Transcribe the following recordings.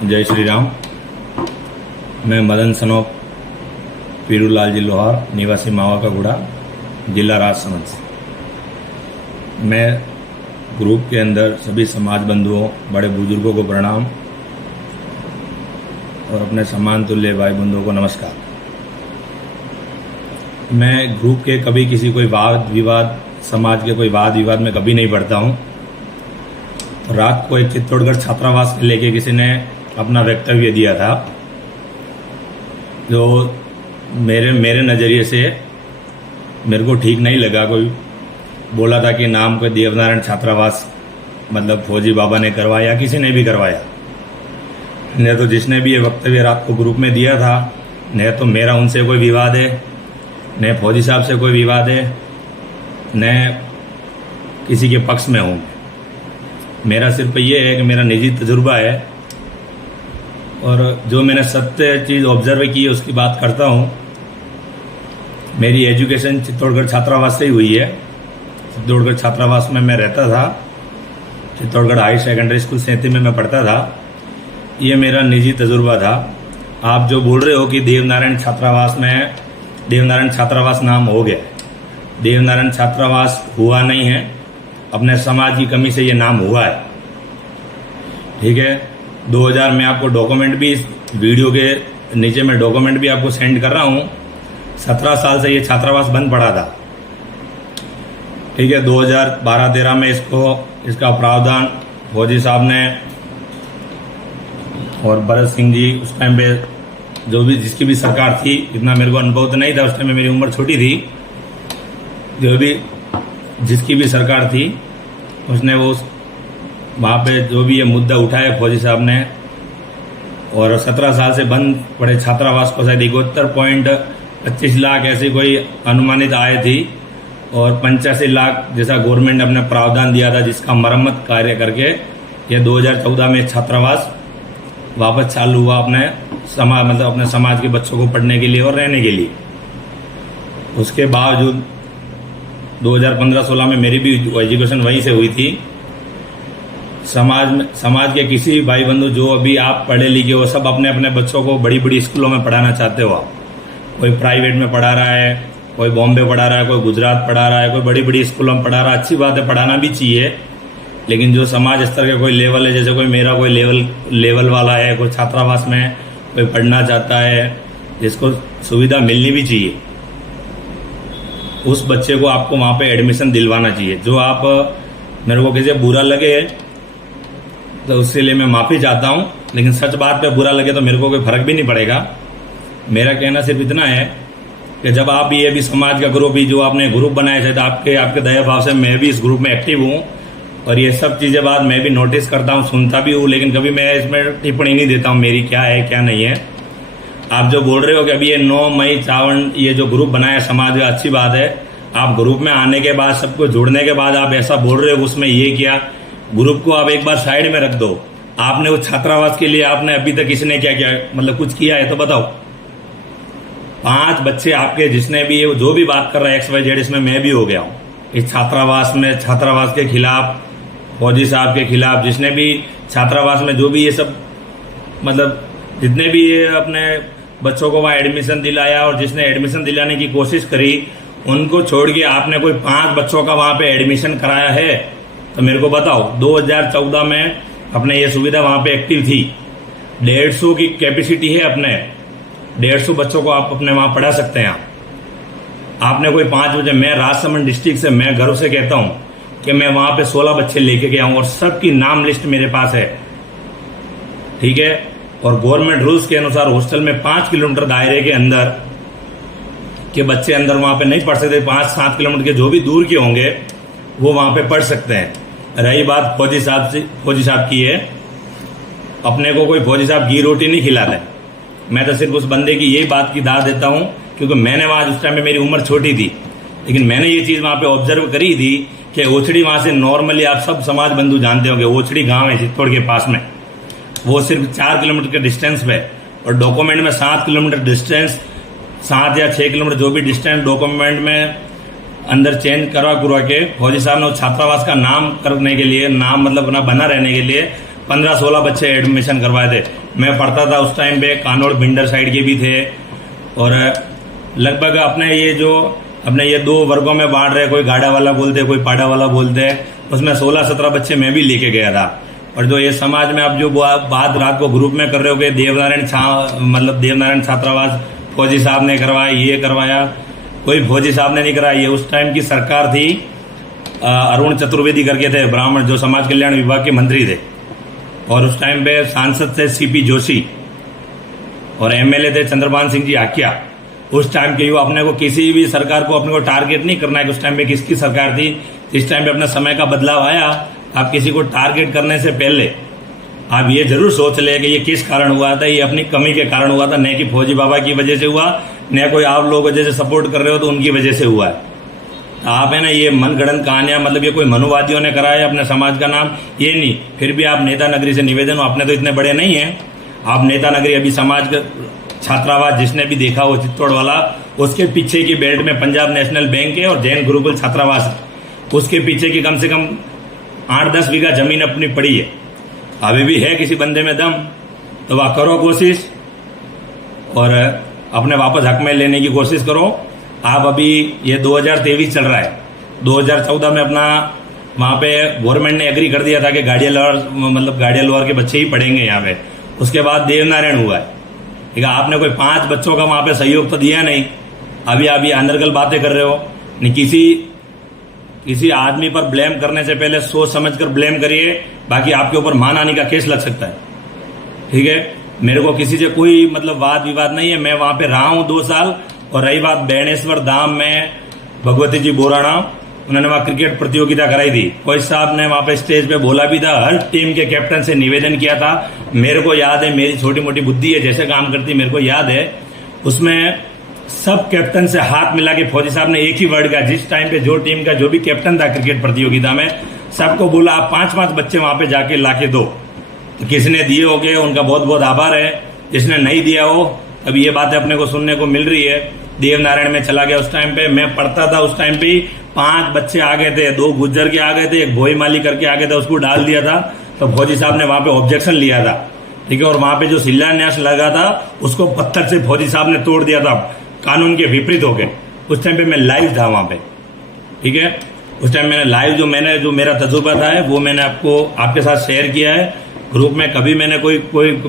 जय श्री राम। मैं मदन सनोप पीरूलाल जी लोहार, निवासी मावा का गुड़ा, जिला राजसमंद से। मैं ग्रुप के अंदर सभी समाज बंधुओं, बड़े बुजुर्गों को प्रणाम और अपने सम्मान तुल्य भाई बंधुओं को नमस्कार। मैं ग्रुप के कभी किसी कोई वाद विवाद, समाज के कोई वाद विवाद में कभी नहीं पढ़ता हूँ। रात को एक चित्तौड़गढ़ छात्रावास के लेके किसी ने अपना वक्तव्य दिया था, जो मेरे नज़रिए से मेरे को ठीक नहीं लगा। कोई बोला था कि नाम कोई देवनारायण छात्रावास मतलब फौजी बाबा ने करवाया, किसी ने भी करवाया। नहीं तो जिसने भी ये वक्तव्य रात को ग्रुप में दिया था, न तो मेरा उनसे कोई विवाद है, न फौजी साहब से कोई विवाद है, न किसी के पक्ष में हूँ। मेरा सिर्फ ये है कि मेरा निजी तजुर्बा है और जो मैंने सत्य चीज़ ऑब्जर्व की है उसकी बात करता हूँ। मेरी एजुकेशन चित्तौड़गढ़ छात्रावास से ही हुई है। चित्तौड़गढ़ छात्रावास में मैं रहता था। चित्तौड़गढ़ हाई सेकेंडरी स्कूल 37 में मैं पढ़ता था। ये मेरा निजी तजुर्बा था। आप जो बोल रहे हो कि देवनारायण छात्रावास नाम हो गया, देवनारायण छात्रावास हुआ नहीं है। अपने समाज की कमी से ये नाम हुआ है, ठीक है। 2000 में आपको डॉक्यूमेंट भी, वीडियो के नीचे में डॉक्यूमेंट भी आपको सेंड कर रहा हूँ। 17 साल से ये छात्रावास बंद पड़ा था, ठीक है। 2012-13 में इसका प्रावधान फौजी साहब ने और भरत सिंह जी, उस टाइम पे जो भी जिसकी भी सरकार थी, इतना मेरे को अनुभव तो नहीं था उस टाइम में, मेरी उम्र छोटी थी। जो भी जिसकी भी सरकार थी उसने वो वहाँ पे जो भी ये मुद्दा उठाया फौजी साहब ने, और 17 साल से बंद पड़े छात्रावास को शायद 71.25 लाख ऐसी कोई अनुमानित आय थी, और 85 लाख जैसा गवर्नमेंट अपने प्रावधान दिया था, जिसका मरम्मत कार्य करके ये 2014 में छात्रावास वापस चालू हुआ अपने समाज के बच्चों को पढ़ने के लिए और रहने के लिए। उसके बावजूद 2015-16 में मेरी भी एजुकेशन वहीं से हुई थी। समाज के किसी भाई बंधु जो अभी आप पढ़े लिखे हो, सब अपने अपने बच्चों को बड़ी बड़ी स्कूलों में पढ़ाना चाहते हो। आप कोई प्राइवेट में पढ़ा रहा है, कोई बॉम्बे पढ़ा रहा है, कोई गुजरात पढ़ा रहा है, कोई बड़ी बड़ी स्कूलों में पढ़ा रहा है। अच्छी बात है, पढ़ाना भी चाहिए, लेकिन जो समाज स्तर का कोई लेवल है, जैसे कोई मेरा कोई लेवल वाला है, कोई छात्रावास में कोई पढ़ना चाहता है, जिसको सुविधा मिलनी भी चाहिए, उस बच्चे को आपको वहाँ पे एडमिशन दिलवाना चाहिए। जो आप मेरे को किसी बुरा लगे तो उसके लिए मैं माफ़ी चाहता हूँ, लेकिन सच बात पे बुरा लगे तो मेरे को कोई फर्क भी नहीं पड़ेगा। मेरा कहना सिर्फ इतना है कि जब आप ये भी समाज का ग्रुप ही जो आपने ग्रुप बनाया है, तो आपके दया भाव से मैं भी इस ग्रुप में एक्टिव हूँ, और ये सब चीज़ें बाद मैं भी नोटिस करता हूँ, सुनता भी हूँ, लेकिन कभी मैं इसमें टिप्पणी नहीं देता हूँ मेरी क्या है क्या नहीं है। आप जो बोल रहे हो कि अभी ये 9 मई चावण ये जो ग्रुप बनाया समाज का, अच्छी बात है। आप ग्रुप में आने के बाद, सबको जुड़ने के बाद आप ऐसा बोल रहे हो उसमें ये किया, ग्रुप को आप एक बार साइड में रख दो। आपने उस छात्रावास के लिए आपने अभी तक किसी ने क्या किया, मतलब कुछ किया है तो बताओ। 5 बच्चे आपके, जिसने भी ये जो भी बात कर रहा है XYZ, इसमें मैं भी हो गया हूँ इस छात्रावास में, छात्रावास के खिलाफ, फौजी साहब के खिलाफ, जिसने भी छात्रावास में जो भी ये सब मतलब जितने भी ये अपने बच्चों को वहाँ एडमिशन दिलाया और जिसने एडमिशन दिलाने की कोशिश करी, उनको छोड़ के आपने कोई 5 बच्चों का वहाँ पे एडमिशन कराया है तो मेरे को बताओ। 2014 में अपने ये सुविधा वहाँ पे एक्टिव थी। 150 की कैपेसिटी है अपने, 150 बच्चों को आप अपने वहाँ पढ़ा सकते हैं। आपने कोई 5 बजे, मैं राजसमंद डिस्ट्रिक्ट से मैं गर्व से कहता हूँ कि मैं वहाँ पे 16 बच्चे लेके गया हूँ और सबकी नाम लिस्ट मेरे पास है, ठीक है। और गवर्नमेंट रूल्स के अनुसार हॉस्टल में 5 किलोमीटर दायरे के अंदर के बच्चे अंदर वहां पे नहीं पढ़ सकते। 5-7 किलोमीटर के जो भी दूर के होंगे वो वहां पे पढ़ सकते हैं। रही बात फौजी साहब की है, अपने को कोई फौजी साहब घी रोटी नहीं खिलाता है। मैं तो सिर्फ उस बंदे की यही बात की दाद देता हूँ, क्योंकि मैंने वहां उस टाइम में मेरी उम्र छोटी थी, लेकिन मैंने ये चीज वहां पे ऑब्जर्व करी थी कि ओछड़ी वहां से नॉर्मली, आप सब समाज बंधु जानते होंगे, ओछड़ी गांव है चित्तौड़ के पास में, वो सिर्फ 4 किलोमीटर के डिस्टेंस पे, और डॉक्यूमेंट में 7 किलोमीटर डिस्टेंस, 7 या 6 किलोमीटर जो भी डिस्टेंस डॉक्यूमेंट में अंदर चेंज करवा के फौजी साहब ने छात्रावास का नाम करने के लिए, नाम मतलब अपना बना रहने के लिए 15-16 बच्चे एडमिशन करवाए थे। मैं पढ़ता था उस टाइम पे कानौड़ भिंडर साइड के भी थे, और लगभग अपने ये 2 वर्गों में बांट रहे, कोई गाड़ा वाला बोलते, कोई पाड़ा वाला बोलते, उसमें 16-17 बच्चे मैं भी लेके गया था। और जो ये समाज में आप जो बात रात को ग्रुप में कर रहे हो कि देवनारायण छात्रावास फौजी साहब ने करवाया, ये करवाया, कोई फौजी साहब ने नहीं कराया। ये उस टाइम की सरकार थी, अरुण चतुर्वेदी करके थे ब्राह्मण, जो समाज कल्याण विभाग के मंत्री थे, और उस टाइम पे सांसद थे सीपी जोशी, और एमएलए थे चंद्रभान सिंह जी आकिया। उस टाइम के युवा, अपने को किसी भी सरकार को अपने को टारगेट नहीं करना है कि उस टाइम पे किसकी सरकार थी। इस टाइम पे अपना समय का बदलाव आया, आप किसी को टारगेट करने से पहले आप ये जरूर सोच ले कि ये किस कारण हुआ था, ये अपनी कमी के कारण हुआ था, न कि फौजी बाबा की वजह से हुआ, न कोई आप लोग वजह से सपोर्ट कर रहे हो तो उनकी वजह से हुआ है। तो आप है ना, ये मनगढ़ंत कहानियां, मतलब ये कोई मनुवादियों ने कराया अपने समाज का नाम, ये नहीं। फिर भी आप नेता नगरी से निवेदन हो, आपने तो इतने बड़े नहीं है, आप नेता नगरी अभी समाज का छात्रावास जिसने भी देखा हो चित्तौड़ वाला, उसके पीछे की बेल्ट में पंजाब नेशनल बैंक है और जैन गुरुकुल छात्रावास है, उसके पीछे की कम से कम 8-10 बीघा जमीन अपनी पड़ी है। अभी भी है किसी बंदे में दम तो वह करो कोशिश, और अपने वापस हक में लेने की कोशिश करो। आप अभी ये 2023 चल रहा है, 2014 में अपना वहां पे गवर्नमेंट ने एग्री कर दिया था कि गाड़िया लोअर के बच्चे ही पढ़ेंगे यहाँ पे। उसके बाद देवनारायण हुआ है, ठीक है, आपने कोई 5 बच्चों का वहां पे सहयोग तो दिया नहीं। अभी आप ये अंदरगल बातें कर रहे हो। नहीं, किसी आदमी पर ब्लेम करने से पहले सोच समझ कर ब्लेम करिए, बाकी आपके ऊपर मानहानि का केस लग सकता है, ठीक है। मेरे को किसी से कोई वाद विवाद नहीं है, मैं वहां पे रहा हूं 2 साल। और रही बात बेणेश्वर धाम में भगवती जी बोराणा, उन्होंने वहां क्रिकेट प्रतियोगिता कराई थी, कोई साहब ने वहां पे स्टेज पे बोला भी था, हर टीम के कैप्टन से निवेदन किया था। मेरे को याद है, मेरी छोटी मोटी बुद्धि है, जैसे काम करती मेरे को याद है, उसमें सब कैप्टन से हाथ मिला के फौजी साहब ने एक ही वर्ड का, जिस टाइम पे जो टीम का जो भी कैप्टन था क्रिकेट प्रतियोगिता में, सबको बोला आप 5-5 बच्चे वहां पे जाके लाके दो। तो किसने दिए होंगे उनका बहुत बहुत आभार है, जिसने नहीं दिया हो अब ये बातें अपने को सुनने को मिल रही है। देवनारायण में चला गया, उस टाइम पे मैं पढ़ता था, उस टाइम पे 5 बच्चे आ गए थे, 2 गुज्जर के आ गए थे, एक भोई माली करके आ गए थे, उसको डाल दिया था। तो फौजी साहब ने वहां पे ऑब्जेक्शन लिया था, ठीक है, और वहां पे जो शिलान्यास लगा था उसको पत्थर से फौजी साहब ने तोड़ दिया था, कानून के विपरीत हो गए। उस टाइम पे मैं लाइव था वहां पे, ठीक है, उस टाइम मैंने जो मेरा तजुर्बा था वो मैंने आपके साथ शेयर किया है ग्रुप में। कभी मैंने कोई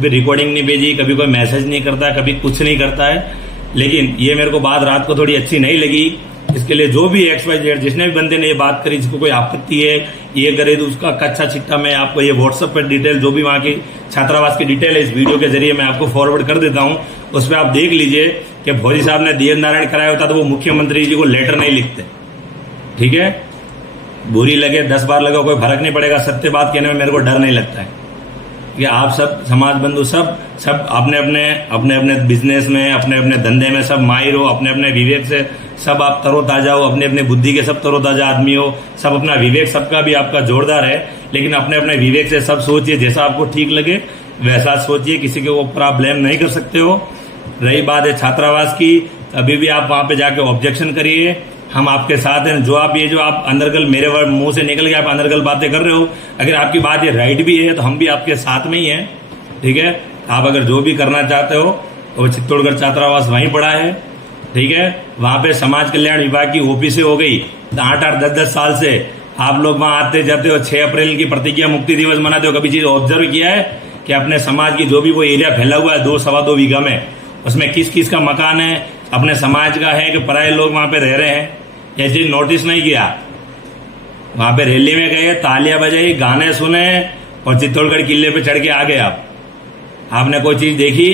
रिकॉर्डिंग नहीं भेजी, कभी कोई मैसेज नहीं करता, कभी कुछ नहीं करता है। लेकिन ये मेरे को बात रात को थोड़ी अच्छी नहीं लगी, इसके लिए जो भी XYZ जिसने भी बंदे ने ये बात करी, जिसको कोई आपत्ति है ये करे, तो उसका कच्चा चिट्ठा मैं आपको ये व्हाट्सएप पर डिटेल, जो भी वहां की छात्रावास की डिटेल है, इस वीडियो के जरिए मैं आपको फॉरवर्ड कर देता हूं। उस पर आप देख लीजिए कि फौजी साहब ने देवनारायण कराया होता तो वो मुख्यमंत्री जी को लेटर नहीं लिखते, ठीक है। बुरी लगे 10 बार लगे, कोई फर्क नहीं पड़ेगा, सत्य बात कहने में मेरे को डर नहीं लगता है कि आप सब समाज बंधु सब अपने अपने बिजनेस में, अपने अपने धंधे में सब माहिर हो, अपने अपने विवेक से सब आप तरोताजा हो, अपने अपने बुद्धि के सब तरोताजा आदमी हो, सब अपना विवेक सबका भी आपका जोरदार है। लेकिन अपने अपने विवेक से सब सोचिए, जैसा आपको ठीक लगे वैसा सोचिए, किसी के ऊपर आप ब्लेम नहीं कर सकते हो। रही बात है छात्रावास की, अभी भी आप वहां पे जाके ऑब्जेक्शन करिए, हम आपके साथ हैं। जो आप अंदरगल मेरे मुंह से निकल के आप अंदरगल बातें कर रहे हो, अगर आपकी बात ये राइट भी है तो हम भी आपके साथ में ही हैं, ठीक है। आप अगर जो भी करना चाहते हो तो चित्तौड़गढ़ छात्रावास वहीं पड़ा है, ठीक है। वहां पे समाज कल्याण विभाग की ऑफिसें हो गई, 8-8, 10-10 साल से आप लोग वहां आते जाते हो। 6 अप्रैल की प्रतिज्ञा मुक्ति दिवस मनाते हो, कभी चीज ऑब्जर्व किया है कि अपने समाज की जो भी वो एरिया फैला हुआ है 2-2.25 बीघा में, उसमें किस किस का मकान है, अपने समाज का है कि पराये लोग वहां पे रह रहे हैं, ये चीज नोटिस नहीं किया। वहां पे रैली में गए, तालियां बजाई, गाने सुने और चित्तौड़गढ़ किले पे चढ़ के आ गए। आपने कोई चीज देखी?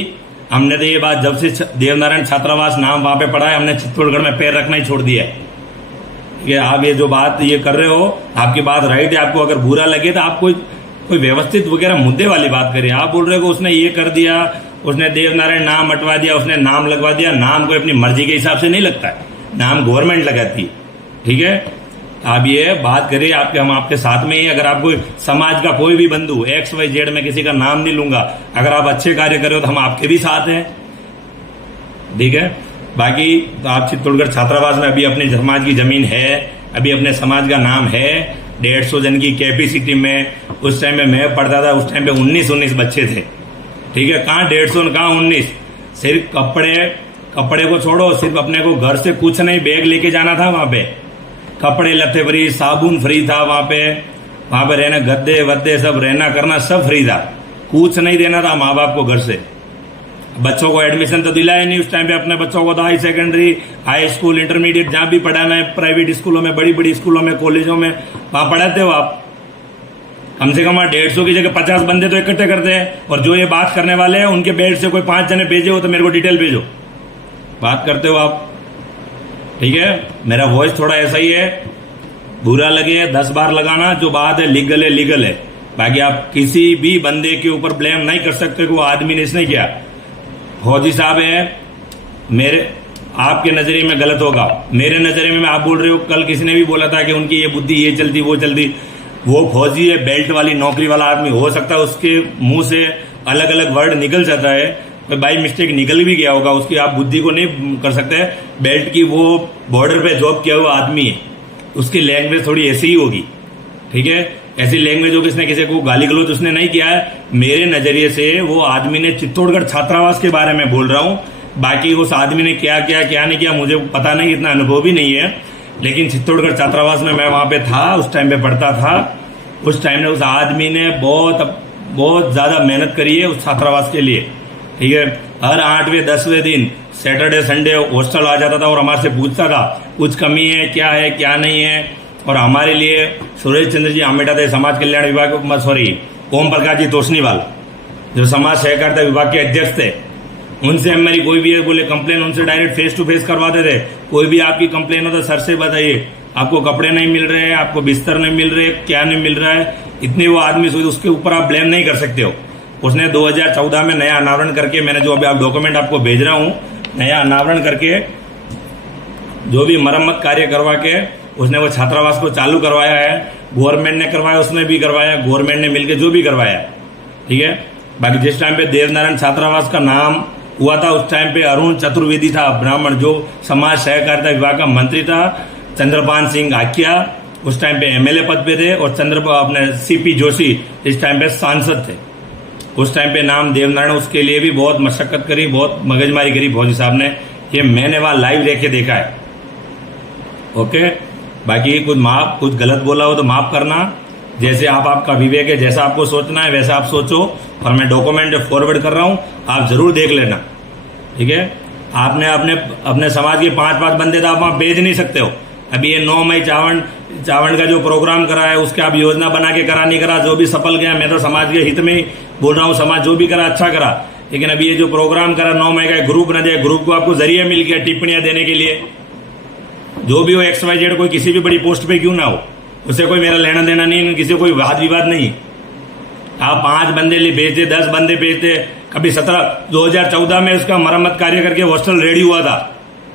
हमने तो ये बात, जब से देवनारायण छात्रावास नाम वहां पे पड़ा है, हमने चित्तौड़गढ़ में पैर रखना ही छोड़ दिया है। ठीक है, आप ये जो बात ये कर रहे हो, आपकी बात राइट है। आपको अगर बुरा लगे तो आप कोई व्यवस्थित वगैरह मुद्दे वाली बात करिए। आप बोल रहे हो उसने ये कर दिया, उसने देवनारायण नाम हटवा दिया, उसने नाम लगवा दिया। नाम कोई अपनी मर्जी के हिसाब से नहीं लगता है, नाम गवर्नमेंट लगाती है, ठीक है। आप ये बात करिए, हम आपके साथ में ही। अगर आपको समाज का कोई भी बंधु XYZ, में किसी का नाम नहीं लूंगा, अगर आप अच्छे कार्य कर रहे हो तो हम आपके भी साथ हैं, ठीक है। बाकी तो आप चित्तौड़गढ़ छात्रावास में अभी अपने समाज की जमीन है, अभी अपने समाज का नाम है, 150 जन की कैपेसिटी में। उस टाइम में मैं पढ़ता था, उस टाइम पे 19 बच्चे थे, ठीक है, कहाँ 150 कहाँ 19। सिर्फ कपड़े को छोड़ो, सिर्फ अपने को घर से कुछ नहीं, बैग लेके जाना था वहां पे, कपड़े लत्ते फ्री, साबुन फ्री था वहां पे रहना, गद्दे वद्दे सब रहना करना सब फ्री था, कुछ नहीं देना था माँ बाप को घर से। बच्चों को एडमिशन तो दिलाया नहीं उस टाइम पे, अपने बच्चों को तो high secondary, high school, intermediate जहां भी पढ़ाना है, प्राइवेट स्कूलों में, बड़ी बड़ी स्कूलों में, कॉलेजों में, वहां पढ़ाते हो आप। कम से कम 150 की जगह 50 बंदे तो इकट्ठे करते हैं, और जो ये बात करने वाले हैं उनके बेल्ट से कोई 5 जने भेजे हो तो मेरे को डिटेल भेजो, बात करते हो आप। ठीक है, मेरा वॉइस थोड़ा ऐसा ही है, बुरा लगे 10 बार लगाना, जो बात है लीगल है, लीगल है। बाकी आप किसी भी बंदे के ऊपर ब्लेम नहीं कर सकते कि वो आदमी ने इसने किया। फौजी साहब है, मेरे आपके नजरिए में गलत होगा, मेरे नजरिए में आप बोल रहे हो, कल किसी ने भी बोला था कि उनकी ये बुद्धि ये चलती वो चलती। वो फौजी है, बेल्ट वाली नौकरी वाला आदमी, हो सकता है उसके मुंह से अलग अलग वर्ड निकल जाता है, तो बाई मिस्टेक निकल भी गया होगा, उसकी आप बुद्धि को नहीं कर सकते। बेल्ट की वो बॉर्डर पे जॉब किया हुआ आदमी है, उसकी लैंग्वेज थोड़ी ऐसी ही होगी। ठीक है, ऐसी लैंग्वेज हो किसने किसी को गाली गलौज उसने नहीं किया है। मेरे नजरिए से वो आदमी ने चित्तौड़गढ़ छात्रावास के बारे में बोल रहा हूं, बाकी उस आदमी ने क्या किया क्या नहीं किया मुझे पता नहीं, इतना अनुभव भी नहीं है। लेकिन चित्तौड़गढ़ छात्रावास में मैं वहां पे था, उस टाइम पे पढ़ता था, उस टाइम में उस आदमी ने बहुत ज्यादा मेहनत करी है उस छात्रावास के लिए। ठीक है, हर 8वें 10वें दिन सैटरडे संडे हॉस्टल आ जाता था और हमारे से पूछता था कुछ कमी है क्या नहीं है। और हमारे लिए सुरेश चंद्र जी आमेटा थे, समाज कल्याण विभाग, सॉरी ओम प्रकाश जी तोषनीवाल जो समाज सहकारिता विभाग के अध्यक्ष थे, उनसे हमारी कोई भी बोले कंप्लेन उनसे डायरेक्ट फेस टू फेस करवाते थे। कोई भी आपकी कंप्लेन हो तो सर से बताइए, आपको कपड़े नहीं मिल रहे हैं, आपको बिस्तर नहीं मिल रहे, क्या नहीं मिल रहा है, इतनी वो आदमी उसके ऊपर आप ब्लेम नहीं कर सकते हो। उसने 2014 में नया अनावरण करके, मैंने जो अभी आप डॉक्यूमेंट आपको भेज रहा हूं, नया अनावरण करके जो भी मरम्मत कार्य करवा के उसने वो छात्रावास को चालू करवाया है। गवर्नमेंट ने करवाया, उसने भी करवाया, गवर्नमेंट ने मिलकर जो भी करवाया। ठीक है, बाकी जिस टाइम पे देवनारायण छात्रावास का नाम हुआ था उस टाइम पे अरुण चतुर्वेदी था ब्राह्मण, जो समाज सहकारिता विभाग का मंत्री था। चंद्रपाल सिंह आकिया उस टाइम पे एमएलए पद पे थे, और अपने सीपी जोशी इस टाइम पे सांसद थे। उस टाइम पे नाम देवनारायण, उसके लिए भी बहुत मशक्कत करी, बहुत मगजमारी करी फौजी साहब ने। ये मैंने वहां लाइव रह के देखा है। ओके, बाकी कुछ गलत बोला हो तो माफ करना, जैसे आपका विवेक है, जैसा आपको सोचना है वैसा आप सोचो। और मैं डॉक्यूमेंट फॉरवर्ड कर रहा हूं, आप जरूर देख लेना। ठीक है, आपने अपने समाज के 5-5 बंदे तो आप वहां भेज नहीं सकते हो। अभी ये 9 मई चावंड का जो प्रोग्राम करा है उसके आप योजना बना के करा नहीं करा, जो भी सफल गया, मैं तो समाज के हित में ही बोल रहा हूँ, समाज जो भी करा अच्छा करा। लेकिन अभी ये जो प्रोग्राम करा 9 मई का ग्रुप बना दिया, ग्रुप को आपको जरिए मिल गया टिप्पणियां देने के लिए। जो भी हो XYZ, कोई किसी भी बड़ी पोस्ट पे क्यों ना हो, उससे कोई मेरा लेना देना नहीं, किसी को कोई वाद विवाद नहीं। आप 5 बंदे भेजते, 10 बंदे भेजते। कभी 2014 में उसका मरम्मत कार्य करके हॉस्टल रेडी हुआ था।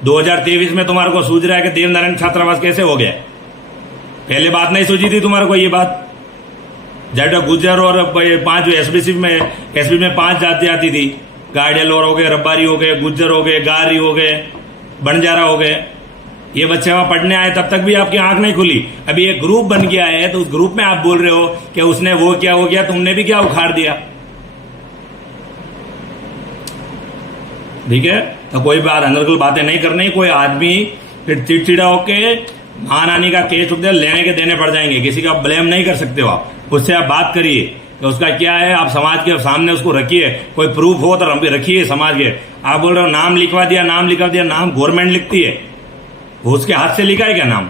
2023 में तुम्हारे को सूझ रहा है कि देवनारायण छात्रावास कैसे हो गया? पहले बात नहीं सूझी थी तुम्हारे को ये बात? जब गुज्जर और 5 एसबी में 5 जाति आती थी, गाड़ियालोर हो गए, रब्बारी हो गए, गुज्जर हो गए, गारी हो गए, बंजारा हो गए। ये बच्चे वहां पढ़ने आए तब तक भी आपकी आंख नहीं खुली। अभी एक ग्रुप बन गया है तो उस ग्रुप में आप बोल रहे हो कि उसने वो किया, तुमने भी क्या उखाड़ दिया? ठीक है, तो कोई बात अनर्गल बातें नहीं करनी। कोई आदमी फिर चिड़चिड़ा होके मां नानी का केस लेने के देने पड़ जाएंगे, किसी का ब्लेम नहीं कर सकते हो आप। उससे आप बात करिए कि उसका क्या है, आप समाज के सामने उसको रखिए, कोई प्रूफ हो तो रखिए समाज के। आप बोल रहे हो नाम लिखवा दिया, नाम गवर्नमेंट लिखती है, वो उसके हाथ से लिखा है क्या नाम?